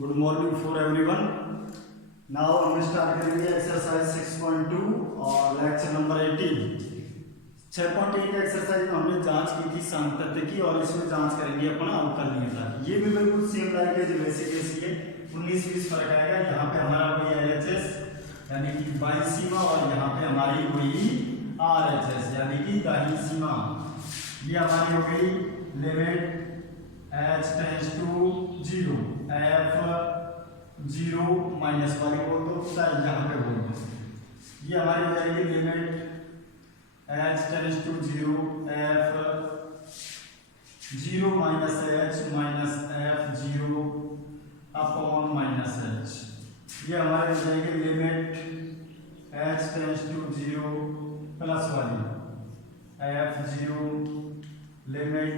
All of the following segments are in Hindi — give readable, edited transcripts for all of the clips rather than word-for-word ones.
Good morning for everyone. Now हम स्टार्ट करेंगे एक्सरसाइज 6.2 और लेक्चर नंबर 18। 6.1 एक्सरसाइज में हमने जांच की थी सांतत्य की और इसमें जांच करेंगे अपना अवकलनीयता की। ये भी बिल्कुल सेम लाइक है जो वैसे कैसी है, 19-20 फर्क आएगा। यहाँ पे हमारा वही LHS यानी कि बाईं सीमा और यहाँ पे हमारी वही RHS यानी कि दाहिनी सीमा। ये हमारी हो गई limit h tends to 0 f 0 minus वाली बोल दो, यहाँ पे बोल दो। ये हमारी हो जाएगी limit h tends to 0 f 0 minus h minus f 0 upon minus h। ये हमारी हो जाएगी limit h tends to 0 plus वाली f 0 limit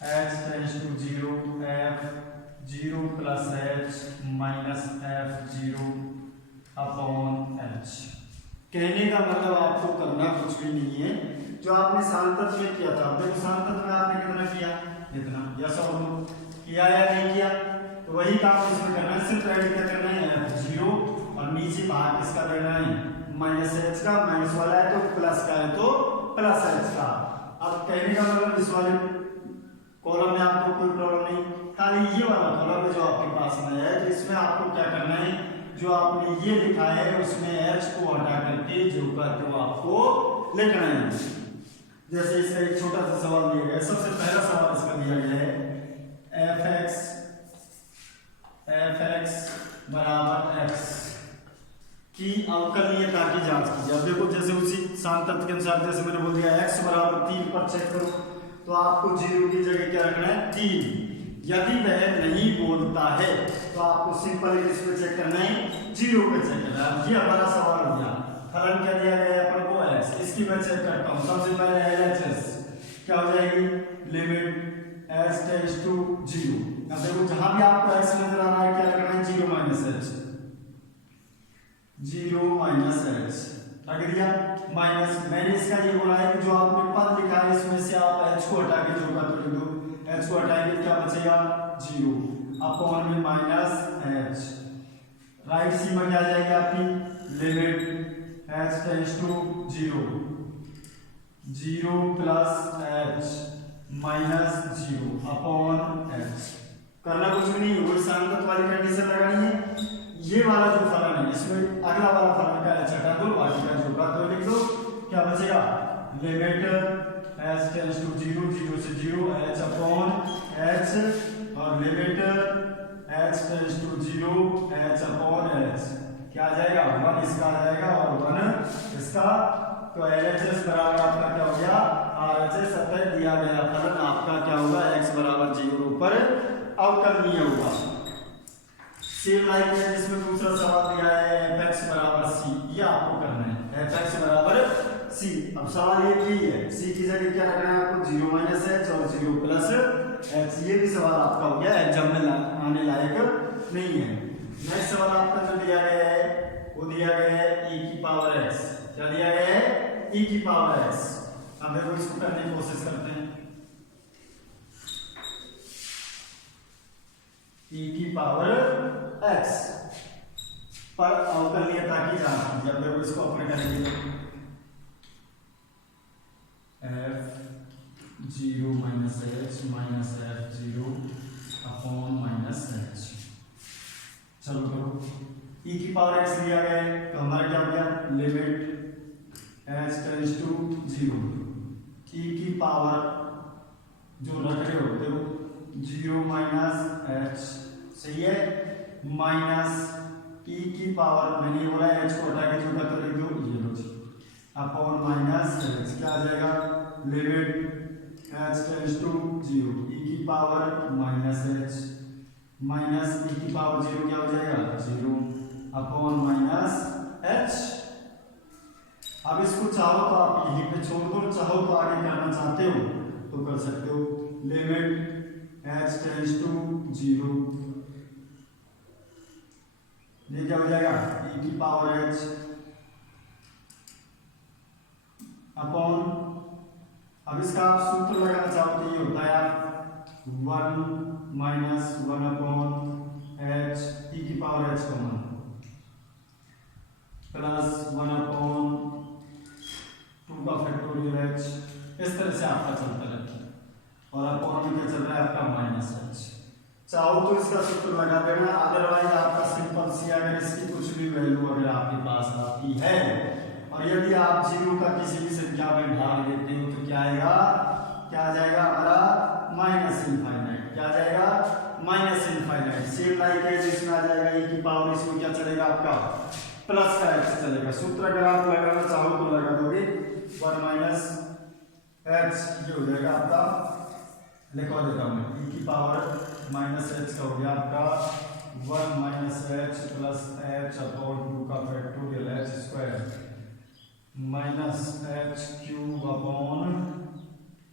h tends to 0 f 0 plus h minus f 0 upon h। कहने का मतलब आपको करना कुछ भी नहीं है, जो आपने सांतत्य में किया था। देखो सांतत्य में आपने कितना किया, इतना, यस और नो किया या नहीं किया, तो वही काम इसमें करना है। सिर्फ ऐड क्या करना है f 0 और नीचे भाग किसका देना है माइनस h का, माइनस वाला है तो प्लस का है तो प्लस h का। अब कहने का मतलब इस वाले कॉलम में आपको कोई प्रॉब्लम नहीं, खाली ये वाला कॉलम है जो आपके पास में है, तो इसमें आपको क्या करना है, जो आपने ये लिखा है उसमें h को हटा करके जो करते हो आपको लिखना है। जैसे इसका एक छोटा सा सवाल दिया गया है। सबसे पहला सवाल इसका दिया गया है fx बराबर x की अवकलनीयता की जांच कीजिए। अब देखो जैसे उसी सांतत्य के अनुसार जैसे मैंने बोल दिया x बराबर 3 पर चेक करो, तो आपको 0 की जगह क्या रखना है 3। यदि वह नहीं बोलता है तो आपको सिंपल इसमें चेक करना है 0 पे चेक करना है। ये हमारा सवाल हो गया। फलन क्या दिया गया है अपन को x, इसकी मैं चेक करता हूँ। सबसे पहले LHS क्या हो जाएगी लिमिट h टेंड्स टू 0। अब देखो जहां भी आपको x नजर आ रहा है क्या रखना है 0 माइनस h, 0 माइनस h रख दिया। माइनस मैंने इसका ये बोला है कि जो आपने पद लिखा है इसमें से आप h को हटा के जो कर दो, h को हटाएंगे क्या बचेगा 0 अपॉन में माइनस h। राइट सीमा क्या आ जाएगी आपकी limit h tends to 0 0 plus h minus 0 upon h। करना कुछ नहीं, वही सांतत्य वाली कंडीशन लगानी है। ये वाला जो फलन है इसमें अगला वाला फलन का h हटा दो, बाकी का जो का तो लिख दो। क्या बचेगा लिमिट h टेंड्स टू 0 0 से 0 h अपॉन h और limit h tends to 0 h upon h। क्या आ जाएगा 1 इसका आ जाएगा और 1 इसका। तो LHS बराबर आपका क्या हो गया RHS। अतः दिया गया फलन आपका क्या होगा x बराबर 0 पर अवकलनीय होगा। सेम लाइक है जिसमें दूसरा सवाल दिया है fx बराबर c। ये आपको करना है fx बराबर c। अब सवाल ये ही है, c की जगह क्या रखना है आपको 0 माइनस h और 0 प्लस h। ये भी सवाल आपका हो गया, एग्जाम में आने लायक नहीं है। नेक्स्ट सवाल आपका जो दिया गया है वो दिया गया है e की पावर x। क्या दिया गया है e की पावर x। अब देखो इसको करने की कोशिश करते हैं। e की पावर x पर अवकलनीयता की जांच कीजिए। अब देखो इसको अपने करेंगे f 0 minus h minus f 0 upon minus h। चलो करो, e की पावर x लिया गया है तो हमारा क्या हो गया limit h tends to 0 e की पावर जो रख रहे हो देखो 0 माइनस h सही है माइनस e की पावर मैंने बोला h को हटा के जो करते लिख दो ये लो अपॉन माइनस h। क्या आ जाएगा limit h tends to 0 e की power minus h minus e की पावर 0 क्या हो जाएगा 0 अपॉन माइनस h। अब इसको चाहो तो आप यहीं पे छोड़ दो, चाहो तो आगे करना चाहते हो तो कर सकते हो। लिमिट h टेंड्स टू 0 ये क्या हो जाएगा e की पावर h अपॉन। अब इसका आप सूत्र लगाना चाहो तो ये होता है 1 माइनस 1 अपॉन एच ई की पावर एच कॉमन प्लस 1/2 का फैक्टोरियल एच, इस तरह से आपका चलता रहता है। और अपॉन में क्या चल रहा है आपका माइनस एच। चाहो तो इसका सूत्र लगा देना, अदरवाइज आपका सिंपल सी अगर इसकी कुछ भी वैल्यू अगर आपके पास आती है और यदि आप जीरो का किसी भी संख्या में भाग देते हो तो क्या आएगा, क्या आ जाएगा हमारा माइनस इनफाइनाइट। क्या आ जाएगा माइनस इनफाइनाइट। सेम लाइक है जिसमें आ जाएगा e की पावर, इसमें क्या चलेगा आपका प्लस का h चलेगा। सूत्र अगर आप लगाना चाहो तो लगा दोगे 1 माइनस एच, ये हो जाएगा आपका, लिखवा देता हूँ मैं, e की पावर माइनस एच का हो गया आपका 1 minus H plus H upon 2 का factorial H square minus H cube upon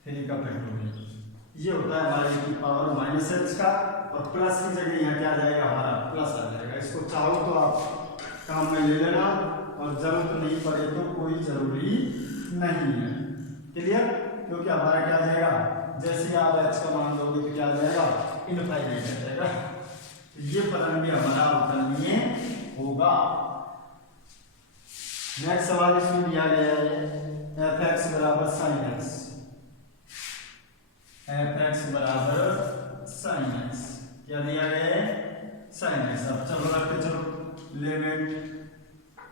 3 का फैक्टोरियल। ये होता है हमारे की पावर माइनस एच का, और प्लस की जगह यहाँ क्या आ जाएगा हमारा प्लस आ जाएगा। इसको चाहो तो आप काम में ले लेना और जरूरत नहीं पड़े तो कोई जरूरी नहीं है। क्लियर? क्योंकि हमारा क्या आ जाएगा, जैसे आप एच का मान दोगे तो क्या आ जाएगा इनफाइनाइट आ जाएगा। ये फलन भी हमारा अवकलनीय होगा। नेक्स्ट सवाल इसमें दिया गया है एफ एक्स बराबर साइन एक्स, एफ एक्स बराबर साइन एक्स, क्या दिया गया है साइन एक्स। अब चलो रखते चलो limit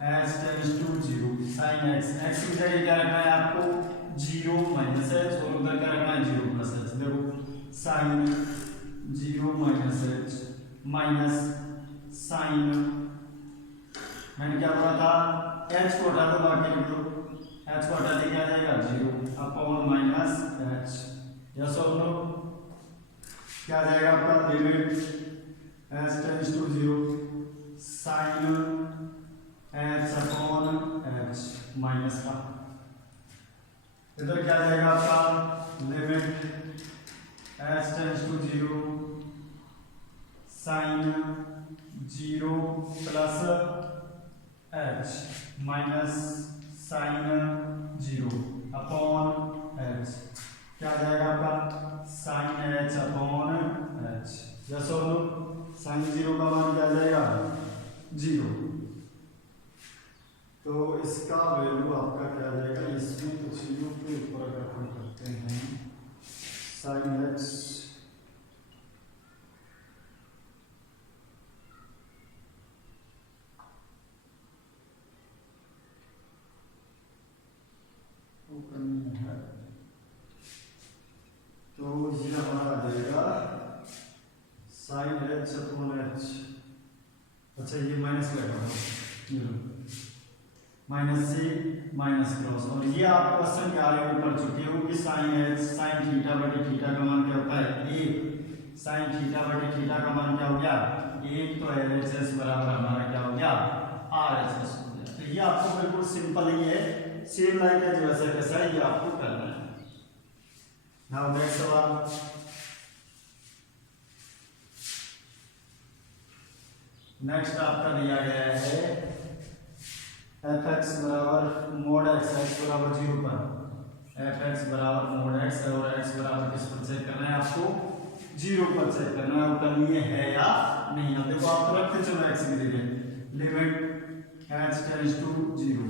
h tends to 0 sine x, x की जगह क्या रखना है आपको 0 माइनस एच, और उधर क्या रखना है 0 प्लस एच। देखो sine 0 minus h minus sine, मैंने क्या बोला था एच को हटा दो, बाकी लिख दो, एच को हटा दे क्या आ जाएगा 0 अपॉन माइनस एच। यस और नो? क्या आ जाएगा आपका limit h tends to 0 sine h upon h minus का, इधर क्या आ जाएगा आपका limit h tends to 0 sine 0 plus h minus sine 0 upon h, क्या आ जाएगा आपका sine h upon h. Yes और नो? साइन 0 का मान क्या आ जाएगा 0, तो इसका वैल्यू आपका क्या आ जाएगा, इसमें कुछ यू के ऊपर अगर हम करते हैं साइन एक्स है तो ये हमारा आ जाएगा साइन एच अपॉन एच। अच्छा ये माइनस लगा माइनस से माइनस क्रॉस, और ये आप क्वेश्चन के आगे में पढ़ चुके हो कि साइन एच साइन थीटा बटे थीटा का मान क्या होता है 1, साइन थीटा बटे थीटा का मान क्या हो गया 1, तो LHS बराबर हमारा क्या हो गया RHS हो गया। तो ये आपको बिल्कुल सिंपल ही है, सेम लाइक है जैसे कैसा है ये आपको करना है। नाउ नेक्स्ट सवाल, नेक्स्ट आपका दिया गया है एफ एक्स बराबर मोड एक्स, एक्स बराबर 0 पर, एफ एक्स बराबर मोड एक्स और एक्स बराबर किस पर चेक करना है आपको 0 पर चेक करना है अवकलनीय है या नहीं। अब देखो आप रखते चलो एक्स की जगह limit h tends to 0,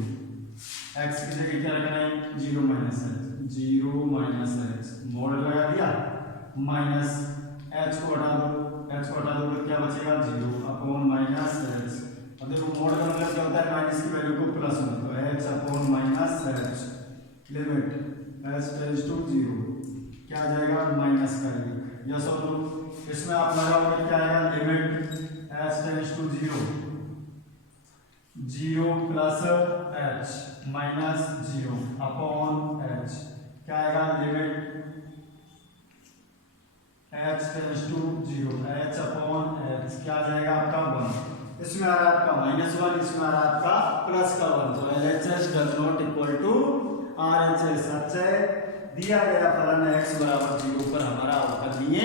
x की जगह क्या रखना है 0 minus h, 0 minus h mod लगा दिया माइनस एच को हटा दो, एच को हटा दो तो क्या बचेगा 0 अपॉन माइनस एच। अब देखो मोड का मतलब क्या होता है माइनस की वैल्यू को प्लस में, तो h upon minus h limit h tends to 0 क्या आ जाएगा माइनस का 1। यस और नो? इसमें आप लगाओगे क्या आएगा limit h tends to 0 plus h minus 0 upon h, क्या आएगा limit h tends to 0 h upon h, क्या आ जाएगा आपका 1। इसमें आ रहा है आपका -1, इसमें आ रहा है आपका प्लस का 1, तो LHS does not equal to RHS। अच्छा दिया गया फलन x बराबर 0 पर हमारा अवकलनीय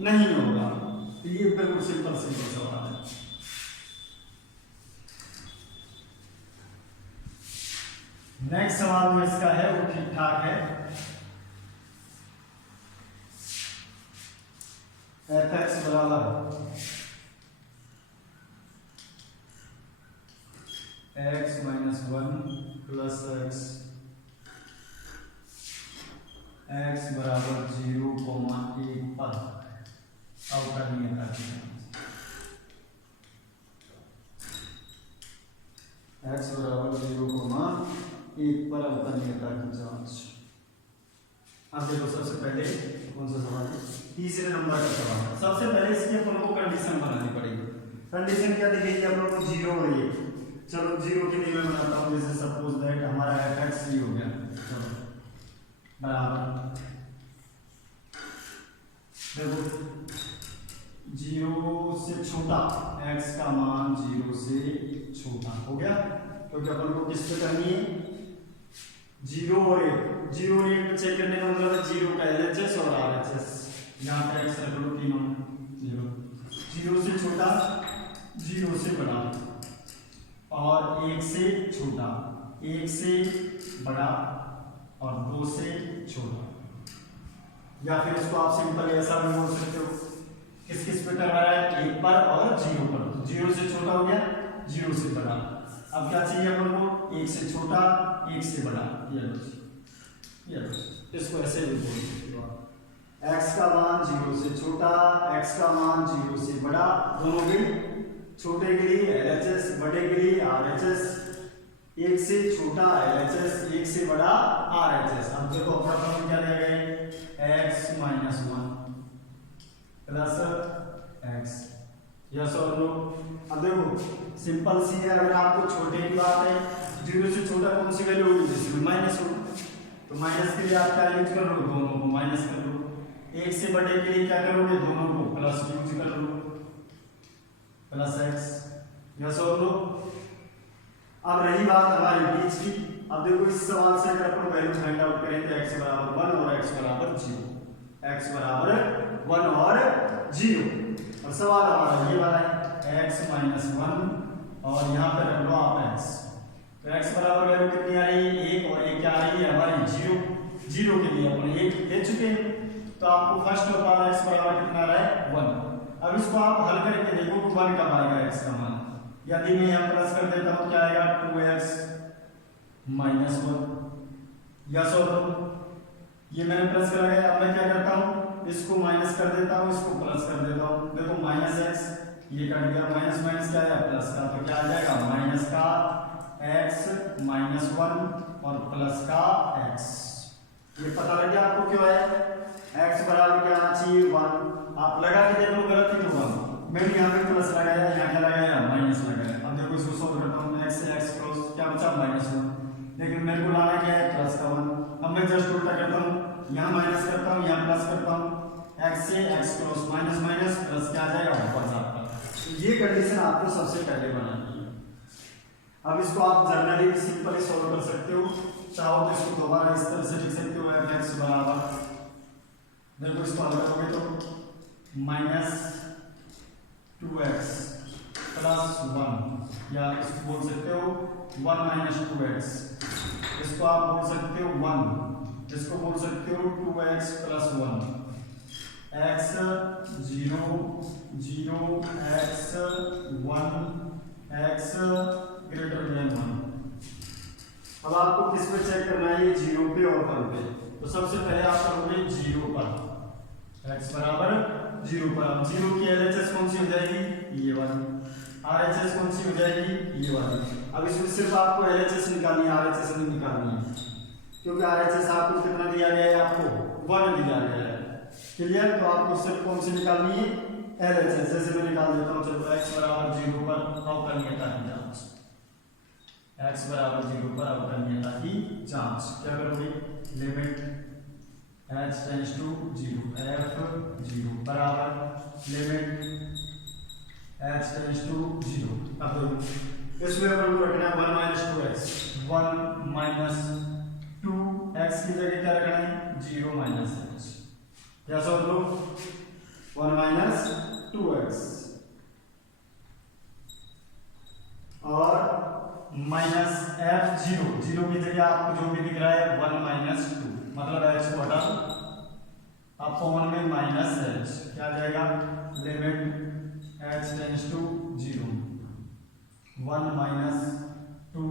नहीं होगा। तो ये बिल्कुल सिंपल सवाल है। नेक्स्ट सवाल में इसका है वो ठीक ठाक है, एफ एक्स बराबर x बराबर 0,1 पर अवकलनीय का x बराबर 0,1 पर अवकलनीयता की जांच। अब देखो सबसे पहले कौन सा सवाल है, तीसरे नंबर का सवाल है। सबसे पहले इसकी अपन को कंडीशन बनानी पड़ेगी। कंडीशन क्या दिखेगी अपन को, 0 और 1। चलो 0 के लिए मैं बनाता हूँ, जैसे सपोज दैट हमारा fx ही हो गया, चलो बराबर देखो 0 से छोटा, x का मान 0 से छोटा हो गया, क्योंकि अपन को किस पे करनी है, 0 और 1। 0 और 1 पे चेक करने का मतलब है 0 का LHS और RHS। यहाँ पे x रख लो, तीनों 0 से छोटा, 0 से बड़ा और 1 से छोटा, 1 से बड़ा और 2 से छोटा। या फिर इसको आप सिंपल ऐसा भी बोल सकते हो, किस किस पे करवा रहा है, 1 पर और 0 पर। 0 से छोटा हो गया, 0 से बड़ा। अब क्या चाहिए अपन को, 1 से छोटा, 1 से बड़ा। ये इसको ऐसे भी बोल सकते हो, x का मान 0 से छोटा, x का मान 0 से बड़ा, दोनों के छोटे के लिए LHS, बड़े के लिए RHS। 1 से छोटा LHS, 1 से बड़ा RHS। अब देखो प्रथम क्या दिया गया है, x - 1 प्लस x, यस और नो। अब देखो सिंपल सी है, अगर आपको छोटे की बात है, 0 से छोटा कौन सी वैल्यू होगी, जिसमें माइनस हो, तो माइनस के लिए आप क्या यूज कर लो, दोनों को माइनस कर लो। 1 से बड़े के लिए क्या करोगे, दोनों को प्लस यूज कर लो, प्लस x, यस और नो। अब रही बात हमारे बीच की, अब देखो इस सवाल से अगर अपन वैल्यू फाइंड आउट करें तो x बराबर 1 और x बराबर 0, x बराबर 1 और 0। और सवाल हमारा ये वाला है, x - 1 और यहाँ पे रख लो आप x। तो x बराबर वैल्यू कितनी आ रही है, 1 और 1 क्या आ रही है हमारी 0। 0 के लिए अपन 1 ले चुके हैं, तो आपको फर्स्ट ऑफ ऑल x बराबर कितना आ रहा है, 1। अब इसको आप हल करके देखो कि 1 कब आएगा x का मान। यदि मैं यहाँ प्लस कर देता हूँ, क्या आएगा, 2x - 1, यस और नो। ये मैंने प्लस करा है, अब मैं क्या करता हूँ, इसको माइनस कर देता हूँ, इसको प्लस कर देता हूँ। देखो माइनस x, ये कट गया, माइनस माइनस क्या है, प्लस का, तो क्या आ जाएगा, माइनस का x - 1 और प्लस का x। ये पता लग गया आपको क्यों है, x बराबर क्या आना चाहिए, 1। आप लगा के देख लो, गलत ही तो 1। मैंने यहाँ पे प्लस लगाया, यहाँ क्या लगाया, माइनस लगाया। अब देखो इसको सॉल्व करता हूँ, x से x क्रॉस क्या बचा, -1, लेकिन मेरे को लाना क्या है, प्लस का 1। अब मैं जस्ट उल्टा करता हूँ, यहाँ माइनस करता हूँ, यहाँ प्लस करता हूँ, x से x cross minus minus plus क्या आ जाएगा, ऊपर आपका। ये कंडीशन आपको सबसे पहले बनानी है। अब इसको आप जनरली भी सिंपली सॉल्व कर सकते हो, चाहो तो इसको दोबारा इस तरह से लिख सकते हो, fx बराबर, देखो इसको हल करोगे तो -2x प्लस 1, या इसको बोल सकते हो 1 - 2x, इसको आप बोल सकते हो 1, इसको बोल सकते हो 2x plus 1, x 0 0 x 1 x greater than 1। अब आपको किस पे चेक करना है, ये 0 पे और 1 पे। तो सबसे पहले आप करोगे 0 पर, x बराबर 0 पर। अब 0 की LHS कौन सी हो जाएगी, ये वाली, RHS कौन सी हो जाएगी, ये वाली। अब इसमें सिर्फ आपको LHS निकालनी है, RHS नहीं निकालनी है, क्योंकि RHS आपको कितना दिया गया है, आपको 1 दिया गया है। क्लियर, तो आपको सिर्फ कौन सी निकालनी है, LHS। जैसे मैं निकाल देता हूँ, चलो x बराबर 0 पर अवकलनीयता की जांच, x बराबर 0 पर अवकलनीयता की जांच क्या करोगे, limit h tends to 0 f 0 बराबर लिमिट h टेंड्स टू 0। अब देखो इसमें अपन को रखना है 1 - 2x, 1 - 2x की जगह क्या रखना है, 0 - h, क्या सॉल्व करो, 1 - 2x और माइनस f0, 0 की जगह आपको जो भी दिख रहा है 1 - 2, मतलब h को हटा दो, आपको 1 में -h क्या आ जाएगा, लिमिट h टेंड्स टू 0, 1 - 2,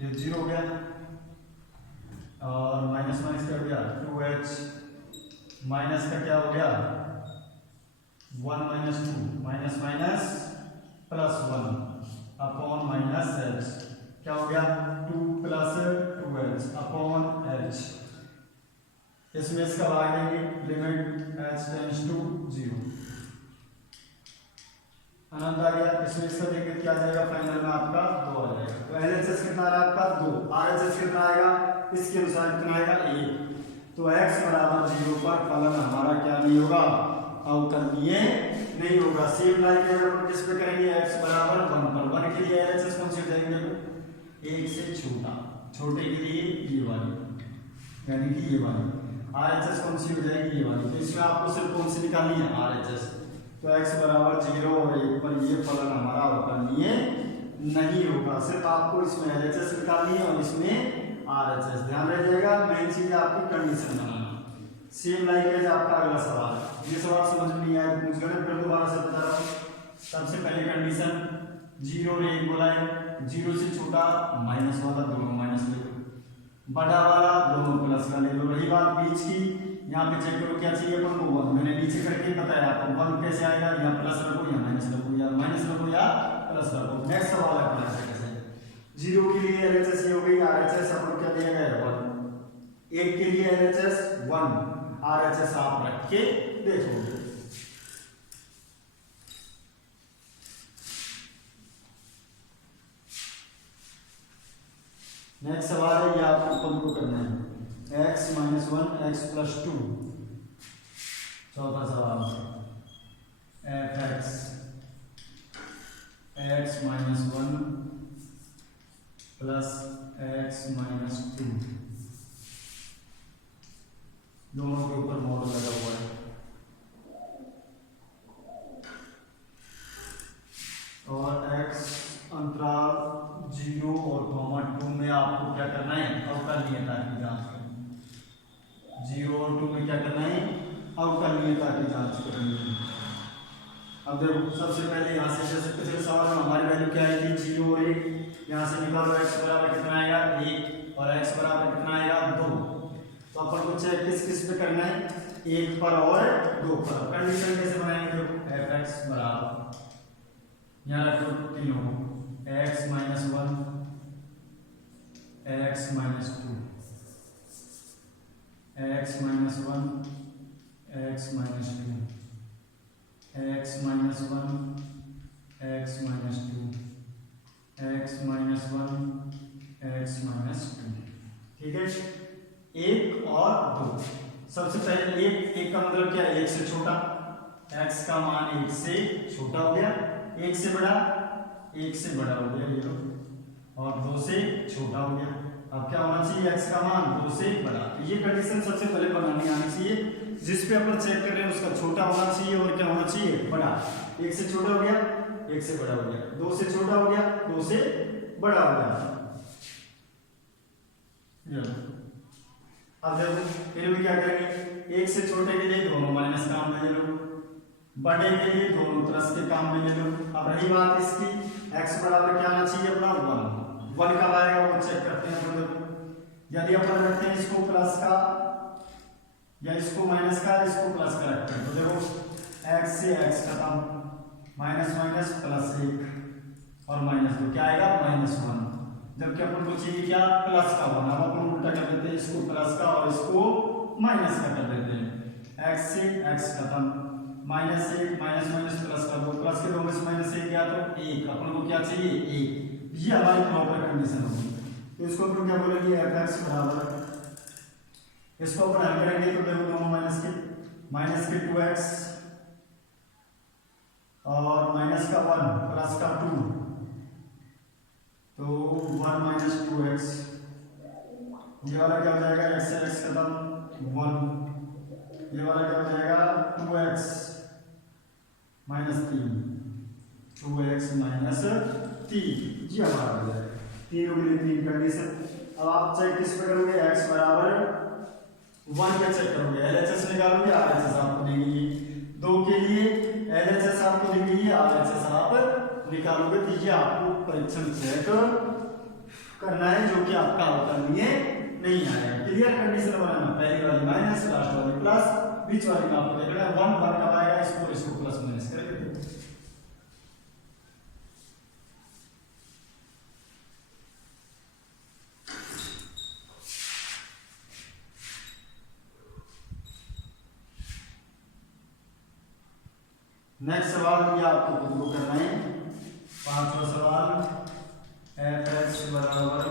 ये 0 हो गया और माइनस माइनस क्या हो गया, 2h माइनस का क्या हो गया 1 minus 2 minus minus plus 1 upon minus h क्या हो गया 2 प्लस 2h अपॉन h। इसमें इसका भाग देंगे लिमिट h टेंड्स टू 0 अनंत आ गया। इसमें इसका देंगे क्या आ जाएगा फाइनल में आपका 2 आ जाएगा। तो LHS कितना आ रहा है आपका 2, RHS कितना आएगा इसके अनुसार कितना आएगा 1। तो x बराबर 0 पर फलन हमारा क्या नहीं होगा अवकलनीय नहीं होगा। सेम लाइक अगर किस पे करेंगे x बराबर 1 पर 1 के लिए LHS कौन सी हो जाएगी देखो 1 से छोटा, छोटे के लिए ये वाली यानी कि ये वाली। RHS कौन सी हो जाएगी ये वाली। तो इसमें आपको सिर्फ कौन सी निकालनी है RHS। तो x बराबर 0 और 1 पर ये फलन हमारा अवकलनीय नहीं होगा। सिर्फ आपको इसमें LHS निकालनी है और इसमें RHS। ध्यान रखिएगा मेन चीज आपकी कंडीशन बनाना। सेम लाइक एज आपका अगला सवाल है। ये सवाल समझ में नहीं आया तो पूछ लेना, फिर दोबारा से बता रहा हूँ। सबसे पहले कंडीशन 0 और 1 बोला है, 0 से छोटा माइनस वाला दोनों माइनस ले लो, बड़ा वाला दोनों प्लस का ले लो। रही बात बीच की, यहाँ पे चेक करो क्या चाहिए अपन को 1। मैंने नीचे करके बताया आपको 1 कैसे आएगा, यहाँ प्लस रखो या माइनस रखो या माइनस रखो या प्लस रखो। नेक्स्ट सवाल है अपना कैसे 0 के लिए LHS ये हो गई, RHS अपन क्या दिया गया है 1। 1 के लिए LHS 1, RHS आप रख के देखोगे। नेक्स्ट सवाल है ये आपको अपन को करना है x माइनस 1 x प्लस 2। चौथा सवाल fx x minus 1 plus x minus 2 दोनों के ऊपर मॉडल लगा हुआ है। और x अंतराल 0 और 2 में आपको क्या करना है अवकलनीयता की जांच करनी। 0 और 2 में क्या करना है अवकलनीयता की जांच करनी है। अब देखो सबसे पहले यहाँ से जैसे पिछले सवाल में हमारी वैल्यू क्या आई थी 0 और 1। यहाँ से निकालो x बराबर कितना आएगा 1 और x बराबर कितना आएगा 2। तो अपन को चेक किस किस पे करना है 1 पर और 2 पर। कंडीशन कैसे बनाएंगे देखो fx बराबर यहाँ रखो तीनों x minus 1 x minus 2 x minus 1 x minus 2 x minus 1 x minus 2 x minus 1 x minus 2। ठीक है 1 और 2। सबसे पहले 1 का मतलब क्या है 1 से छोटा, x का मान 1 से छोटा हो गया, 1 से बड़ा हो गया ये लो, और 2 से छोटा हो गया। अब क्या होना चाहिए x का मान 2 से बड़ा। तो ये कंडीशन सबसे पहले बनानी आनी चाहिए। जिस पे अपन चेक कर रहे हैं उसका छोटा होना चाहिए और क्या होना चाहिए बड़ा। 1 से छोटा हो गया 1 से बड़ा हो गया, 2 से छोटा हो गया 2 से बड़ा हो गया। अब देखो फिर भी क्या करेंगे 1 से छोटे के लिए दोनों माइनस काम में ले लो, बड़े के लिए दोनों प्लस के काम में ले लो। अब रही बात इसकी x बराबर क्या आना चाहिए अपना 1 कब आएगा वो चेक करते हैं। तो देखो यदि अपन रखते हैं इसको प्लस का या इसको माइनस का इसको प्लस का रखते हैं तो देखो x से x खत्म, माइनस माइनस प्लस 1 और माइनस 2 क्या आएगा -1। जबकि अपन को चाहिए क्या प्लस का 1। अब अपन उल्टा कर देते हैं इसको प्लस का और इसको माइनस का कर देते हैं। x से x खत्म, माइनस 1 माइनस माइनस प्लस का 2, प्लस के 2 में से माइनस 1 गया तो 1। अपन को क्या चाहिए 1। ये हमारी प्रॉपर कंडीशन होगी। तो इसको अपन क्या बोलेंगे fx बराबर, इसको अपन हल करेंगे तो देखो दोनों माइनस के 2x और माइनस का 1 प्लस का 2 तो 1 माइनस 2x। ये वाला क्या हो जाएगा x से x खत्म 1, ये वाला क्या हो जाएगा 2x माइनस 3, 2x माइनस 3। ये हमारा हो जाएगा तीनों के लिए 3 कंडीशन। अब आप चेक किस पे करोगे x बराबर 1 पे चेक करोगे, LHS निकालोगे RHS आपको देंगे। 2 के लिए LHS आपको देंगे, RHS आप निकालोगे। तो ये आपको परीक्षण चेक करना है जो कि आपका अवकलनीय नहीं आएगा। क्लियर कंडीशन बनाना, पहली वाली माइनस, लास्ट वाली प्लस, बीच वाली में आपको देखना है 1 1 कब आएगा, इसको प्लस माइनस करके देखो। नेक्स्ट सवाल ये आपको खुद को करना है। 5वां सवाल, एफ एक्स बराबर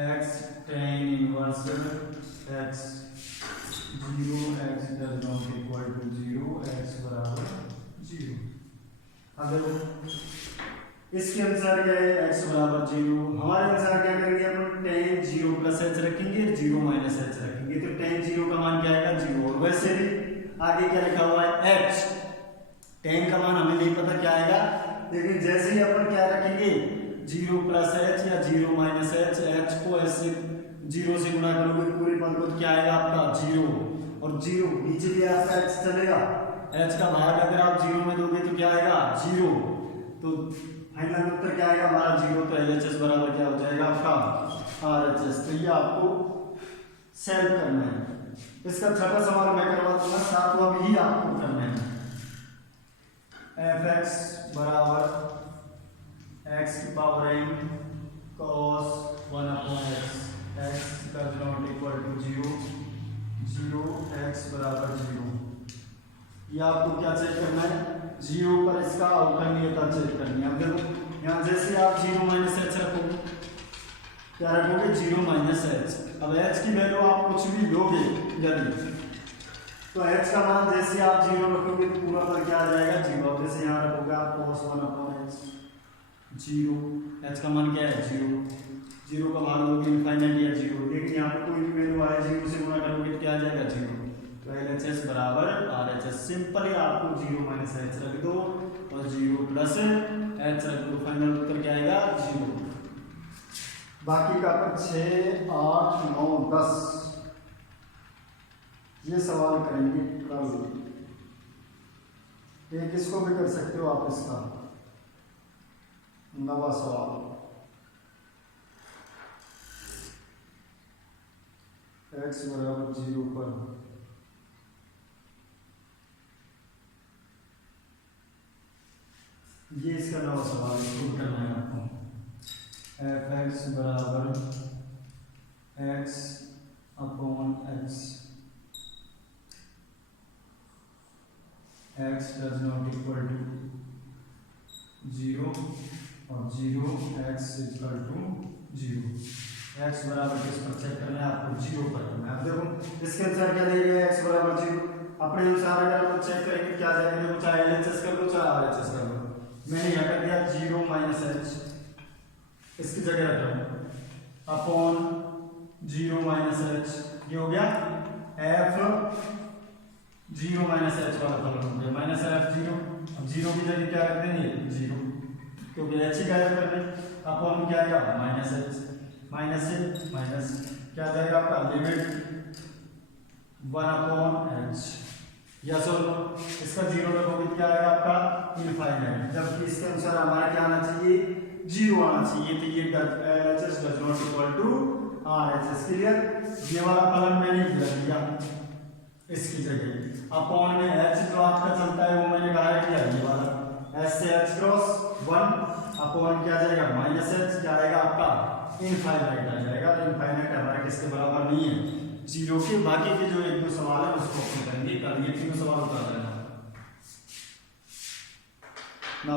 x tan inverse x 0 x does not equal to 0 x बराबर 0। अब देखो इसके अनुसार क्या है, एक्स बराबर 0। हमारे अनुसार क्या करेंगे अपन, टेन 0 प्लस एच रखेंगे, 0 माइनस एच रखेंगे, तो टेन 0 का मान क्या आएगा 0। और वैसे भी आगे क्या लिखा हुआ है एच, टेन का मान हमें नहीं पता क्या आएगा, लेकिन जैसे ही अपन क्या रखेंगे 0 प्लस एच या 0 माइनस एच, एच को ऐसे 0 से गुणा करोगे पूरे पद को, क्या आएगा आपका 0, और 0 नीचे भी आपका एच चलेगा, एच का भाग अगर आप 0 में दोगे तो क्या आएगा 0, तो फाइनल उत्तर क्या आएगा हमारा 0। तो एलएचएस बराबर क्या हो जाएगा आपका आरएचएस। तो ये आपको सॉल्व करना है। इसका छठा सवाल मैं करवा दूंगा, सातवां भी आपको करना है। एफ एक्स बराबर एक्स की पावर n cos 1 अपॉन x, x does not equal to 0 0 x बराबर 0। ये आपको क्या चेक करना है, 0 पर इसका अवकलनीयता चेक करनी है। अब देखो यहाँ जैसे आप 0 माइनस एच रखोगे, क्या रखोगे 0 माइनस एच। अब एच की वैल्यू आप कुछ भी लोगे यदि, तो एच का मान जैसे आप 0 रखोगे तो पूरा पर क्या आ जाएगा 0। जैसे यहाँ रखोगे आप cos 1 अपॉन एक्स 0, एच का मान क्या है 0, 0 का मान लोगे इनफाइनाइट या 0, लेकिन यहाँ पर कोई भी वैल्यू आए 0 से गुणा करोगे तो क्या आ जाएगा 0। तो एलएचएस बराबर आरएचएस, सिंपल ही आपको 0 माइनस एच रख दो और 0 प्लस एच रख दो, फाइनल उत्तर क्या आएगा 0। बाकी का 6 8 9 10 ये सवाल करेंगे कल। एक इसको भी कर सकते हो आप, इसका नवा सवाल एक्स बराबर 0 पर ये इसका नवा सवाल शुरू करना है आपको। एफ एक्स बराबर x upon x, x does not equal to 0 और 0 एक्स इक्वल टू 0। एक्स बराबर किस पर चेक करना है आपको 0 पर करना है। अब देखो इसके अनुसार क्या दे गया एक्स बराबर 0, अपने अनुसार अगर आप चेक करेंगे क्या जाएगा, देखो चाहे एलएचएस कर लो चाहे आरएचएस कर लो। मैंने यहाँ कर दिया 0 माइनस एच, इसकी जगह रख रहा हूँ अपॉन 0 माइनस एच, ये हो गया एफ 0 माइनस एच वाला फलन हो गया, माइनस एफ 0। अब 0 की जगह क्या रख देंगे 0, क्योंकि एच ही गायब कर दें, अपॉन क्या आएगा माइनस एच, माइनस से माइनस क्या जाएगा आपका लिमिट 1 अपॉन एच, यस और नो। इसका 0 रखोगे क्या आएगा आपका इनफाइनाइट, जबकि इसके अनुसार हमारा क्या आना चाहिए 0 आना चाहिए। तो ये LHS does not equal to RHS. Clear, ये वाला फलन मैंने दिया इसकी जगह, अपॉन में एच जो आपका चलता है वो मैंने कहा किया ये वाला, एच से एच क्रॉस 1 अपॉन क्या जाएगा माइनस एच, क्या आएगा आपका इनफाइनाइट आ जाएगा। तो इनफाइनाइट हमारा किसके बराबर नहीं है 0 के। बाकी के जो 1 2 सवाल है उसको अपन करेंगे कल, ये तीनों सवाल उतार देना ना।